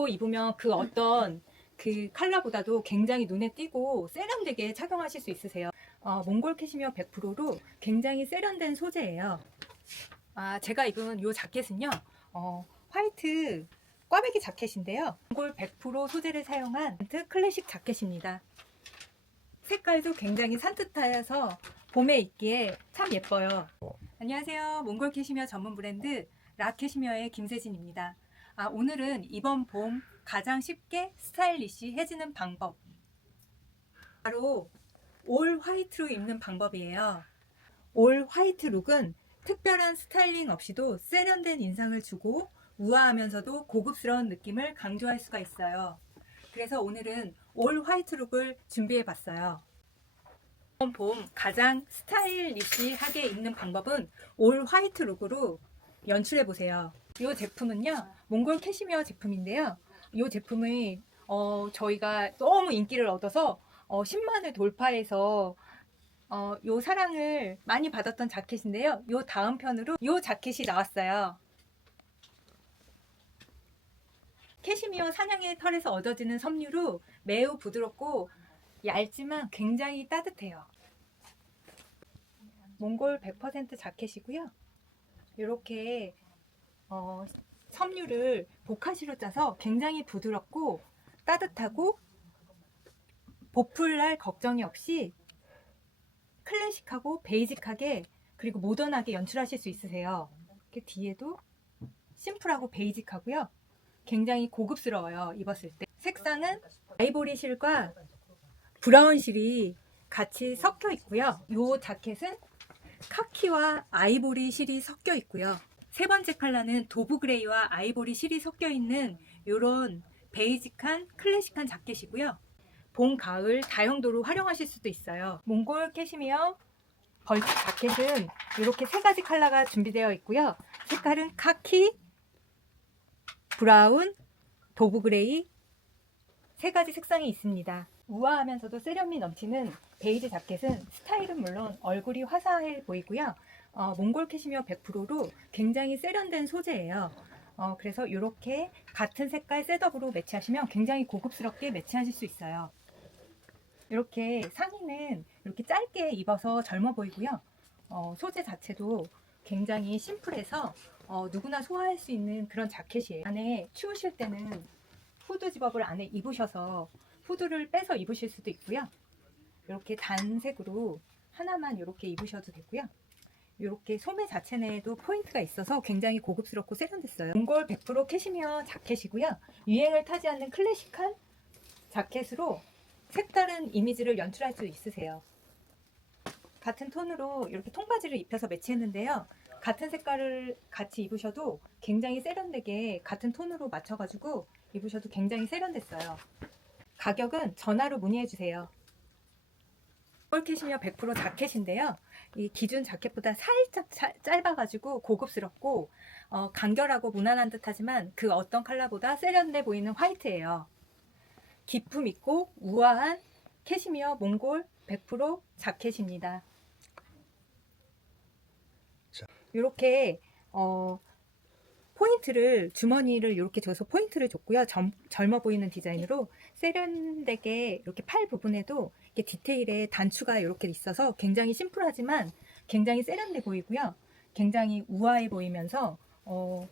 거 입으면 그 어떤 그 컬러보다도 굉장히 눈에 띄고 세련되게 착용하실 수 있으세요. 어, 몽골 캐시미어 100%로 굉장히 세련된 소재예요. 아, 제가 입은 이 자켓은요, 어, 화이트 꽈배기 자켓인데요. 몽골 100% 소재를 사용한 클래식 자켓입니다. 색깔도 굉장히 산뜻해서 봄에 입기에 참 예뻐요. 안녕하세요. 몽골 캐시미어 전문 브랜드 락캐시미어의 김세진입니다. 아, 오늘은 이번 봄 가장 쉽게 스타일리시해지는 방법. 바로 올 화이트로 입는 방법이에요. 올 화이트 룩은 특별한 스타일링 없이도 세련된 인상을 주고 우아하면서도 고급스러운 느낌을 강조할 수가 있어요. 그래서 오늘은 올 화이트 룩을 준비해 봤어요. 이번 봄 가장 스타일리시하게 입는 방법은 올 화이트 룩으로 연출해 보세요. 이 제품은요, 몽골 캐시미어 제품인데요. 이 제품이 어, 저희가 너무 인기를 얻어서 어, 10만을 돌파해서 어, 요 사랑을 많이 받았던 자켓인데요. 요 다음 편으로 요 자켓이 나왔어요. 캐시미어 사냥의 털에서 얻어지는 섬유로 매우 부드럽고 얇지만 굉장히 따뜻해요. 몽골 100% 자켓이고요. 이렇게 어, 섬유를 보카시로 짜서 굉장히 부드럽고 따뜻하고 보풀날 걱정이 없이 클래식하고 베이직하게 그리고 모던하게 연출하실 수 있으세요. 이렇게 뒤에도 심플하고 베이직하고요. 굉장히 고급스러워요. 입었을 때. 색상은 아이보리 실과 브라운 실이 같이 섞여 있고요. 이 자켓은 카키와 아이보리 실이 섞여 있고요. 세 번째 컬러는 도브 그레이와 아이보리 실이 섞여 있는 이런 베이직한 클래식한 자켓이고요. 봄, 가을 다용도로 활용하실 수도 있어요. 몽골 캐시미어 벌집 자켓은 이렇게 세 가지 컬러가 준비되어 있고요. 색깔은 카키, 브라운, 도브 그레이 세 가지 색상이 있습니다. 우아하면서도 세련미 넘치는 베이지 자켓은 스타일은 물론 얼굴이 화사해 보이고요. 어, 몽골 캐시미어 100%로 굉장히 세련된 소재예요. 어, 그래서 이렇게 같은 색깔 셋업으로 매치하시면 굉장히 고급스럽게 매치하실 수 있어요. 이렇게 상의는 이렇게 짧게 입어서 젊어 보이고요. 어, 소재 자체도 굉장히 심플해서 어, 누구나 소화할 수 있는 그런 자켓이에요. 안에 추우실 때는 후드 집업을 안에 입으셔서 후드를 빼서 입으실 수도 있고요. 이렇게 단색으로 하나만 이렇게 입으셔도 되고요. 이렇게 소매 자체 내에도 포인트가 있어서 굉장히 고급스럽고 세련됐어요. 몽골 100% 캐시미어 자켓이고요. 유행을 타지 않는 클래식한 자켓으로 색다른 이미지를 연출할 수 있으세요. 같은 톤으로 이렇게 통바지를 입혀서 매치했는데요. 같은 색깔을 같이 입으셔도 굉장히 세련되게 같은 톤으로 맞춰가지고 입으셔도 굉장히 세련됐어요. 가격은 전화로 문의해주세요. 폴캐시미어 100% 자켓인데요. 이 기준 자켓보다 살짝 차- 짧아가지고 고급스럽고 어, 간결하고 무난한 듯하지만 그 어떤 컬러보다 세련돼 보이는 화이트예요. 기품 있고 우아한 캐시미어 몽골 100% 자켓입니다. 자. 이렇게 어, 포인트를 주머니를 이렇게 줘서 포인트를 줬고요. 젊, 젊어 보이는 디자인으로 세련되게 이렇게 팔 부분에도 이렇게 디테일에 단추가 이렇게 있어서 굉장히 심플하지만 굉장히 세련돼 보이고요. 굉장히 우아해 보이면서 어,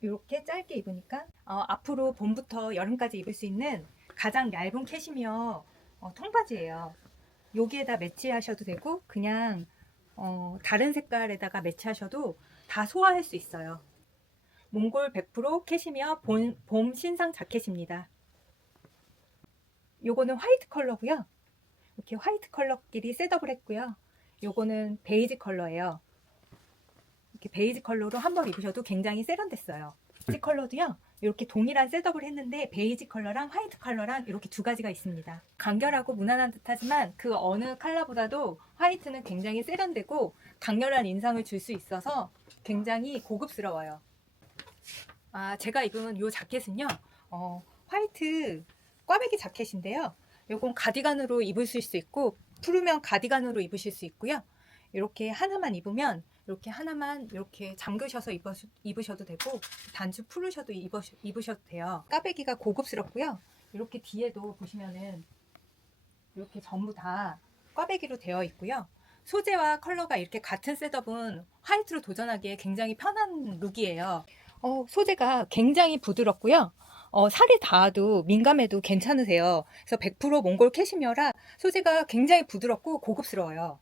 이렇게 짧게 입으니까 어, 앞으로 봄부터 여름까지 입을 수 있는 가장 얇은 캐시미어 어, 통바지예요. 여기에다 매치하셔도 되고 그냥 어, 다른 색깔에다가 매치하셔도 다 소화할 수 있어요. 몽골 100% 캐시미어 봄, 봄 신상 자켓입니다. 요거는 화이트 컬러고요. 이렇게 화이트 컬러끼리 셋업을 했고요. 요거는 베이지 컬러예요. 이렇게 베이지 컬러로 한번 입으셔도 굉장히 세련됐어요. 베이지 컬러도요. 이렇게 동일한 셋업을 했는데 베이지 컬러랑 화이트 컬러랑 이렇게 두 가지가 있습니다. 간결하고 무난한 듯하지만 그 어느 컬러보다도 화이트는 굉장히 세련되고 강렬한 인상을 줄 수 있어서 굉장히 고급스러워요. 아, 제가 입은 이 자켓은요. 어, 화이트 꽈배기 자켓인데요. 요건 가디건으로 입으실 수 있고 푸르면 가디건으로 입으실 수 있고요. 이렇게 하나만 입으면 이렇게 하나만 이렇게 잠그셔서 입으, 입으셔도 되고 단추 풀으셔도 입으, 입으셔도 돼요. 까베기가 고급스럽고요. 이렇게 뒤에도 보시면은 이렇게 전부 다 꽈배기로 되어 있고요. 소재와 컬러가 이렇게 같은 셋업은 화이트로 도전하기에 굉장히 편한 룩이에요. 어, 소재가 굉장히 부드럽고요. 어, 살이 닿아도 민감해도 괜찮으세요. 그래서 100% 몽골 캐시미어라 소재가 굉장히 부드럽고 고급스러워요.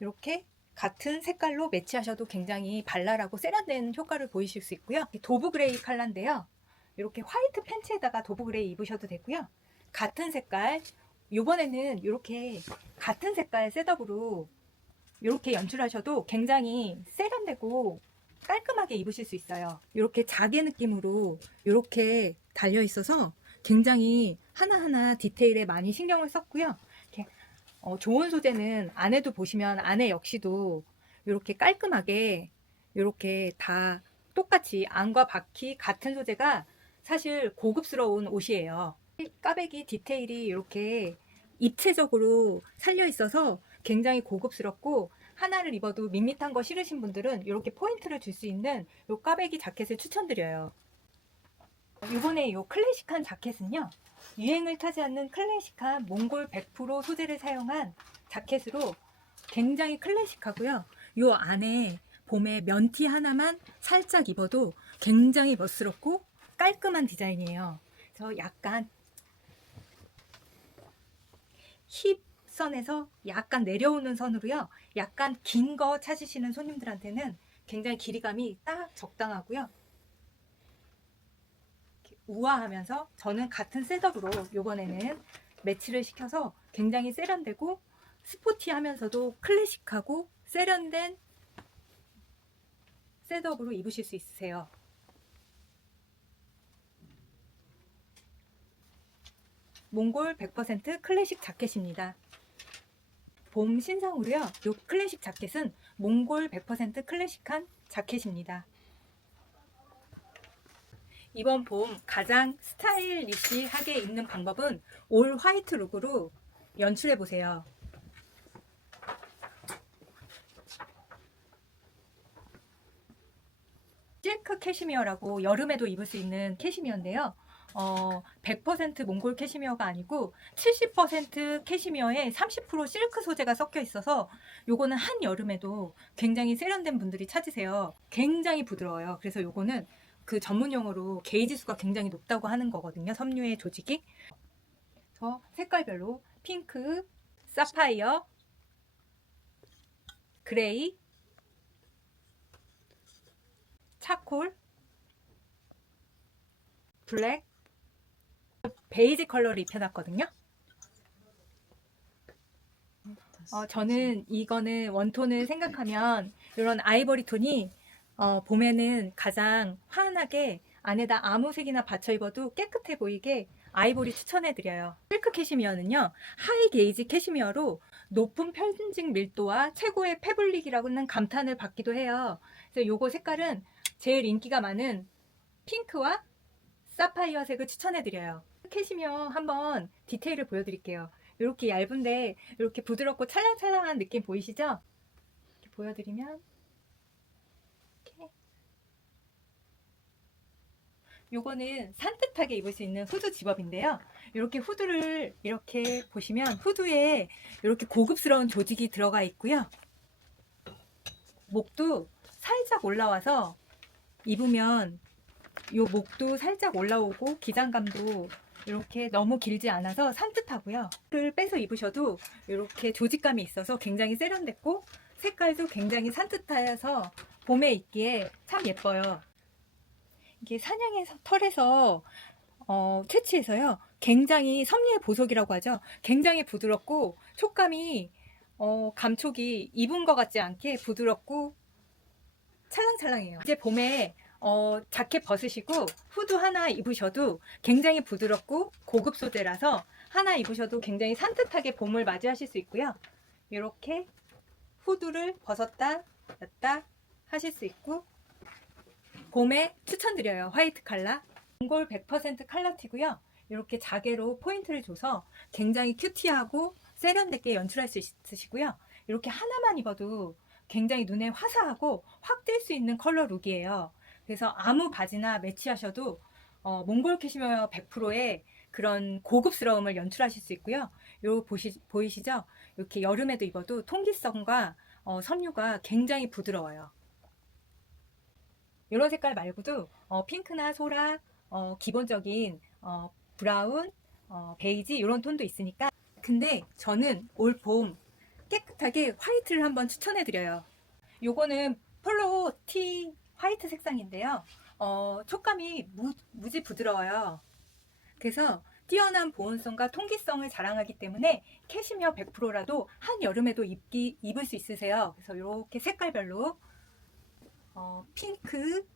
이렇게 같은 색깔로 매치하셔도 굉장히 발랄하고 세련된 효과를 보이실 수 있고요. 도브 그레이 컬러인데요. 이렇게 화이트 팬츠에다가 도브 그레이 입으셔도 되고요. 같은 색깔, 이번에는 이렇게 같은 색깔 셋업으로 이렇게 연출하셔도 굉장히 세련되고 깔끔하게 입으실 수 있어요. 이렇게 자개 느낌으로 이렇게 달려 있어서 굉장히 하나하나 디테일에 많이 신경을 썼고요. 이렇게 어, 좋은 소재는 안에도 보시면 안에 역시도 이렇게 깔끔하게 이렇게 다 똑같이 안과 바퀴 같은 소재가 사실 고급스러운 옷이에요. 까베기 디테일이 이렇게 입체적으로 살려 있어서 굉장히 고급스럽고 하나를 입어도 밋밋한 거 싫으신 분들은 이렇게 포인트를 줄 수 있는 이 까베기 자켓을 추천드려요. 이번에 이 클래식한 자켓은요. 유행을 타지 않는 클래식한 몽골 100% 소재를 사용한 자켓으로 굉장히 클래식하고요. 이 안에 봄에 면티 하나만 살짝 입어도 굉장히 멋스럽고 깔끔한 디자인이에요. 그래서 약간 힙 선에서 약간 내려오는 선으로요. 약간 긴 거 찾으시는 손님들한테는 굉장히 길이감이 딱 적당하고요. 우아하면서 저는 같은 셋업으로 이번에는 매치를 시켜서 굉장히 세련되고 스포티하면서도 클래식하고 세련된 셋업으로 입으실 수 있으세요. 몽골 100% 클래식 자켓입니다. 봄 신상으로요. 이 클래식 자켓은 몽골 100% 클래식한 자켓입니다. 이번 봄 가장 스타일리시하게 입는 방법은 올 화이트 룩으로 연출해 보세요. 실크 캐시미어라고 여름에도 입을 수 있는 캐시미어인데요. 어, 100% 몽골 캐시미어가 아니고 70% 캐시미어에 30% 실크 소재가 섞여 있어서 요거는 한 여름에도 굉장히 세련된 분들이 찾으세요. 굉장히 부드러워요. 그래서 요거는 그 전문 용어로 게이지 수가 굉장히 높다고 하는 거거든요. 섬유의 조직이. 저 색깔별로 핑크, 사파이어, 그레이, 차콜, 블랙, 베이지 컬러를 입혀놨거든요. 어, 저는 이거는 원톤을 생각하면 이런 아이보리 톤이 어, 봄에는 가장 환하게 안에다 아무 색이나 받쳐 입어도 깨끗해 보이게 아이보리 추천해드려요. 실크 캐시미어는요, 하이 게이지 캐시미어로 높은 편직 밀도와 최고의 패블릭이라고는 감탄을 받기도 해요. 그래서 요거 색깔은 제일 인기가 많은 핑크와 사파이어 색을 추천해드려요. 캐시미어 한번 디테일을 보여드릴게요. 이렇게 얇은데 이렇게 부드럽고 찰랑찰랑한 느낌 보이시죠? 이렇게 보여드리면 이렇게 요거는 산뜻하게 입을 수 있는 후드 집업인데요. 이렇게 후드를 이렇게 보시면 후드에 이렇게 고급스러운 조직이 들어가 있고요. 목도 살짝 올라와서 입으면 요 목도 살짝 올라오고 기장감도 이렇게 너무 길지 않아서 산뜻하고요. 를 빼서 입으셔도 이렇게 조직감이 있어서 굉장히 세련됐고 색깔도 굉장히 산뜻해서 봄에 입기에 참 예뻐요. 이게 사냥의 털에서 어, 채취해서요. 굉장히 섬유의 보석이라고 하죠. 굉장히 부드럽고 촉감이 어, 감촉이 입은 것 같지 않게 부드럽고 찰랑찰랑해요. 이제 봄에 어, 자켓 벗으시고 후드 하나 입으셔도 굉장히 부드럽고 고급 소재라서 하나 입으셔도 굉장히 산뜻하게 봄을 맞이하실 수 있고요. 이렇게 후드를 벗었다 였다 하실 수 있고 봄에 추천드려요. 화이트 칼라. 몽골 100% 칼라티고요. 이렇게 자개로 포인트를 줘서 굉장히 큐티하고 세련되게 연출할 수 있으시고요. 이렇게 하나만 입어도 굉장히 눈에 화사하고 확 띌 수 있는 컬러 룩이에요. 그래서 아무 바지나 매치하셔도 어, 몽골 캐시미어 100%의 그런 고급스러움을 연출하실 수 있고요. 요 보시, 보이시죠? 이렇게 여름에도 입어도 통기성과 어, 섬유가 굉장히 부드러워요. 이런 색깔 말고도 어, 핑크나 소라, 어, 기본적인 어, 브라운, 어, 베이지 이런 톤도 있으니까 근데 저는 올 봄 깨끗하게 화이트를 한번 추천해 드려요. 요거는 폴로 티 화이트 색상인데요. 어, 촉감이 무, 무지 부드러워요. 그래서 뛰어난 보온성과 통기성을 자랑하기 때문에 캐시미어 100%라도 한 여름에도 입기, 입을 수 있으세요. 그래서 이렇게 색깔별로 어, 핑크,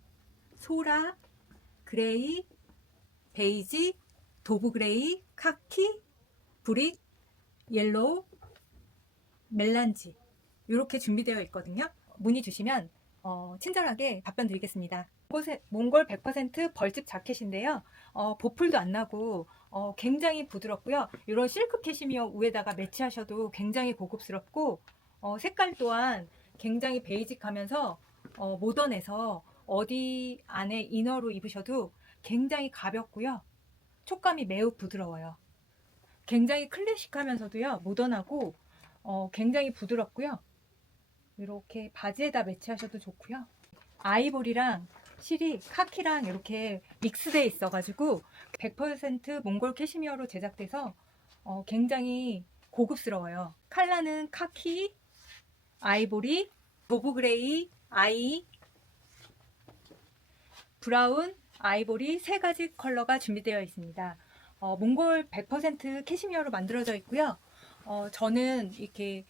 소라, 그레이, 베이지, 도브 그레이, 카키, 브릭, 옐로우, 멜란지 이렇게 준비되어 있거든요. 문의 주시면 어, 친절하게 답변 드리겠습니다. 몽골- 몽골 100% 벌집 자켓인데요. 어, 보풀도 안 나고 어, 굉장히 부드럽고요. 이런 실크 캐시미어 위에다가 매치하셔도 굉장히 고급스럽고 어, 색깔 또한 굉장히 베이직하면서 어, 모던해서 어디 안에 이너로 입으셔도 굉장히 가볍고요. 촉감이 매우 부드러워요. 굉장히 클래식하면서도요. 모던하고 어, 굉장히 부드럽고요. 이렇게 바지에다 매치하셔도 좋고요. 아이보리랑 실이 카키랑 이렇게 믹스되어 있어가지고 100% 몽골 캐시미어로 제작돼서 어, 굉장히 고급스러워요. 컬러는 카키, 아이보리, 도브 그레이, 아이, 브라운, 아이보리 세 가지 컬러가 준비되어 있습니다. 어, 몽골 100% 캐시미어로 만들어져 있고요. 어, 저는 이렇게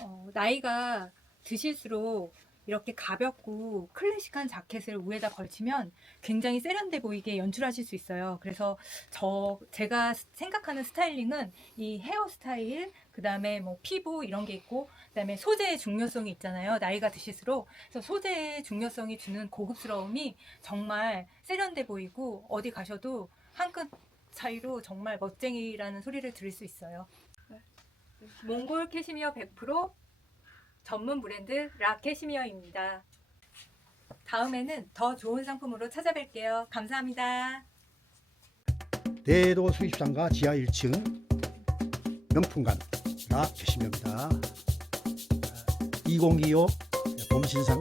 어, 나이가 드실수록 이렇게 가볍고 클래식한 자켓을 위에다 걸치면 굉장히 세련돼 보이게 연출하실 수 있어요. 그래서 저 제가 생각하는 스타일링은 이 헤어 스타일, 그 다음에 뭐 피부 이런 게 있고, 그 다음에 소재의 중요성이 있잖아요. 나이가 드실수록 그래서 소재의 중요성이 주는 고급스러움이 정말 세련돼 보이고 어디 가셔도 한 끗 차이로 정말 멋쟁이라는 소리를 들을 수 있어요. 몽골 캐시미어 100% 전문 브랜드 라캐시미어입니다. 다음에는 더 좋은 상품으로 찾아뵐게요. 감사합니다. 대도 수입상가 지하 1층 명품관 라 캐시미어입니다. 2025 봄신상